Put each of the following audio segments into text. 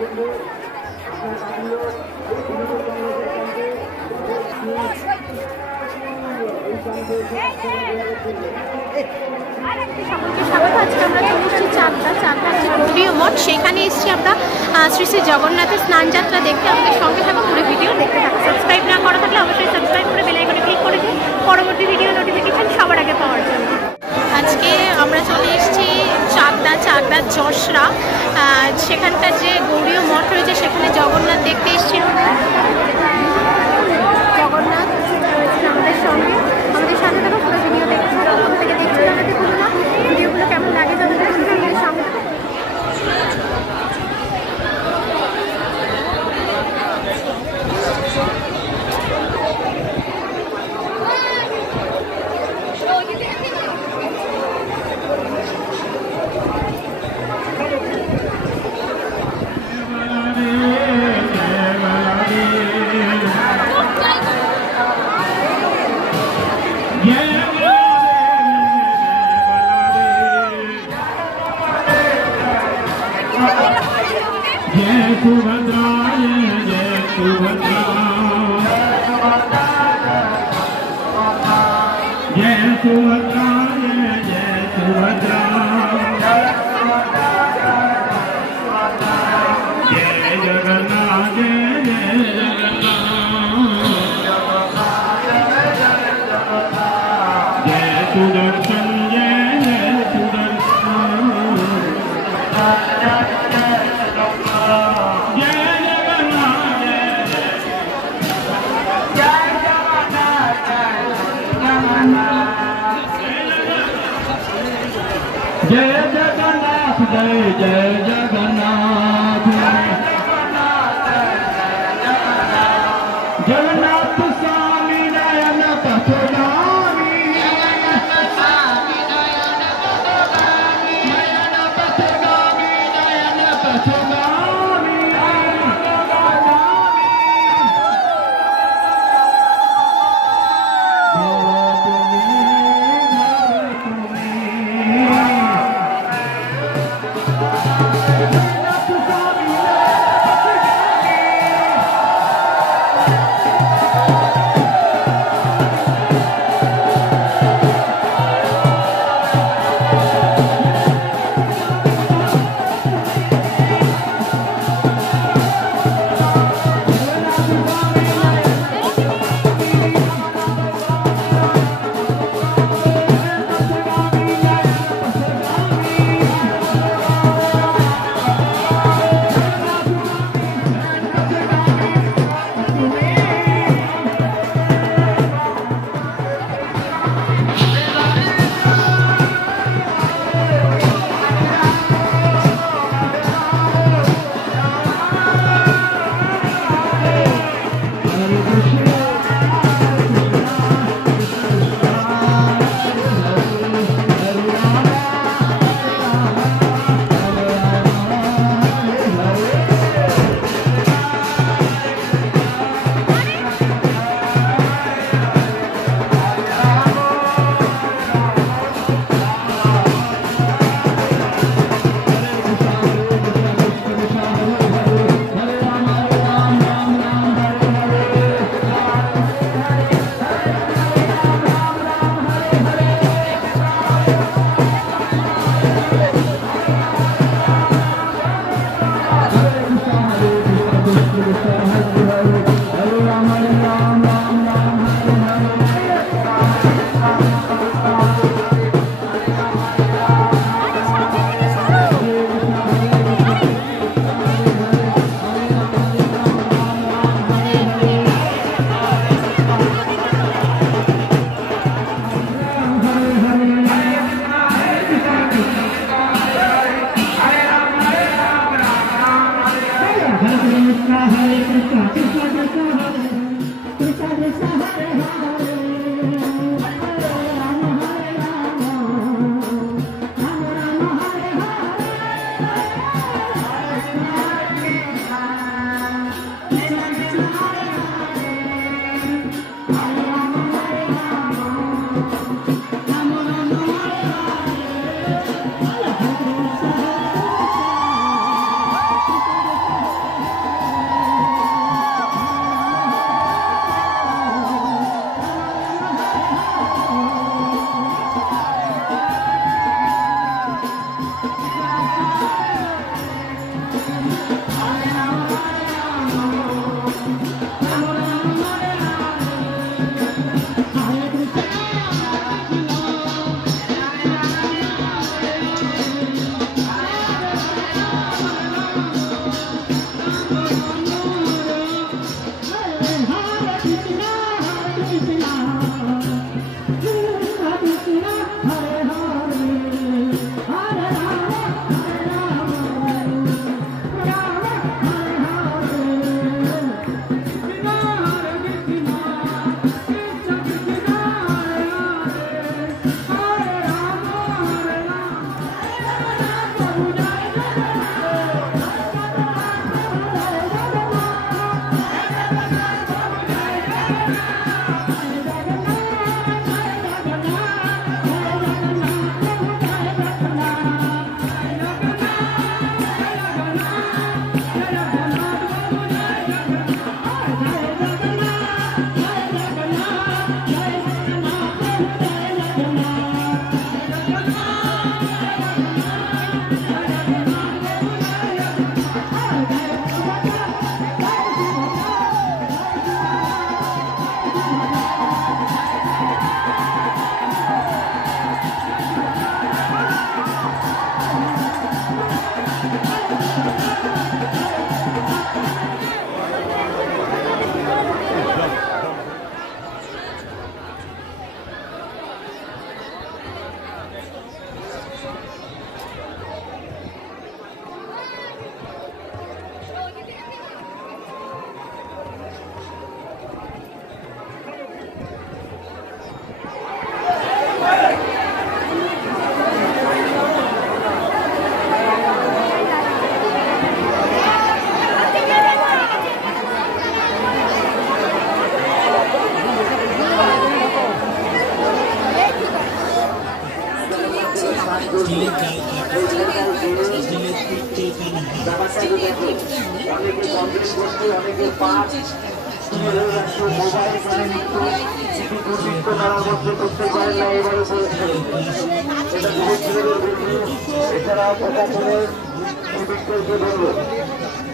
সকলকে স্বাগত। আজকে আমরা চলে এসেছি চাকদা হচ্ছে গৌরীয় মঠ, সেখানে এসেছি আমরা শ্রী শ্রী জগন্নাথের স্নানযাত্রা দেখতে। আমাদের সঙ্গে থাকা পুরো ভিডিও দেখতে থাকো। সাবস্ক্রাইব না করা থাকলে অবশ্যই সাবস্ক্রাইব করে বেল আইকনে ক্লিক করে দিন পরবর্তী ভিডিও নোটিফিকেশন সবার আগে পাওয়ার জন্য। আজকে আমরা চলে এসেছি চাকদার যশরা, সেখানকার যে গৌরীয় মঠ রয়েছে সেখানে জগন্নাথ দেখতে এসেছি আমরা। জগন্নাথ রয়েছেন আমাদের সঙ্গে, আমাদের সাথে থাকা পুরো ভিডিও দেখতে থাকো। প্রথম থেকে দেখছি আমাদের পুরো না ভিডিওগুলো কেমন লাগে আমাদের সঙ্গে। सुभद्रा जय सुभद्रा जय सुभद्रा जय सुभद्रा जय जगन्नाथ जय जगन्नाथ जय सुदर्शन जय सुदर्शन जय जगन्नाथ जय जय जगन्नाथ जगन्नाथ स्वामी नयन पथगामी नयन पथगामी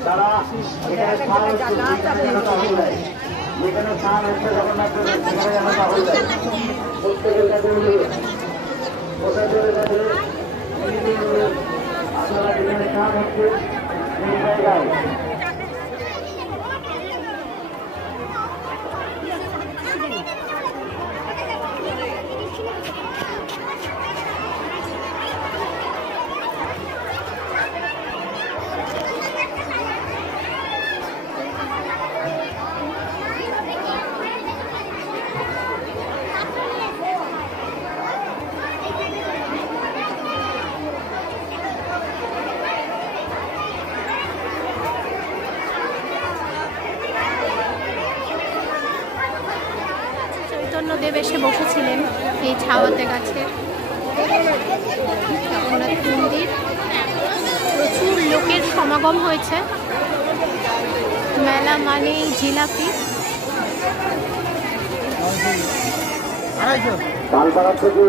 তারা এখানে স্থান হচ্ছে যেখানে স্থান হচ্ছে জগন্নাথের সেখানে যেন না হয়ে যায়। প্রত্যেকের কাছে কোথায় চলে যাবে আপনারা যেখানে স্থান হচ্ছে সেই জায়গায় দেব এসে বসেছিলেন এই ছাওয়াতে গাছে। জগন্নাথ মন্দির প্রচুর লোকের সমাগম হয়েছে। মেলা মানেই জিলাপি। তালপাড়া থেকে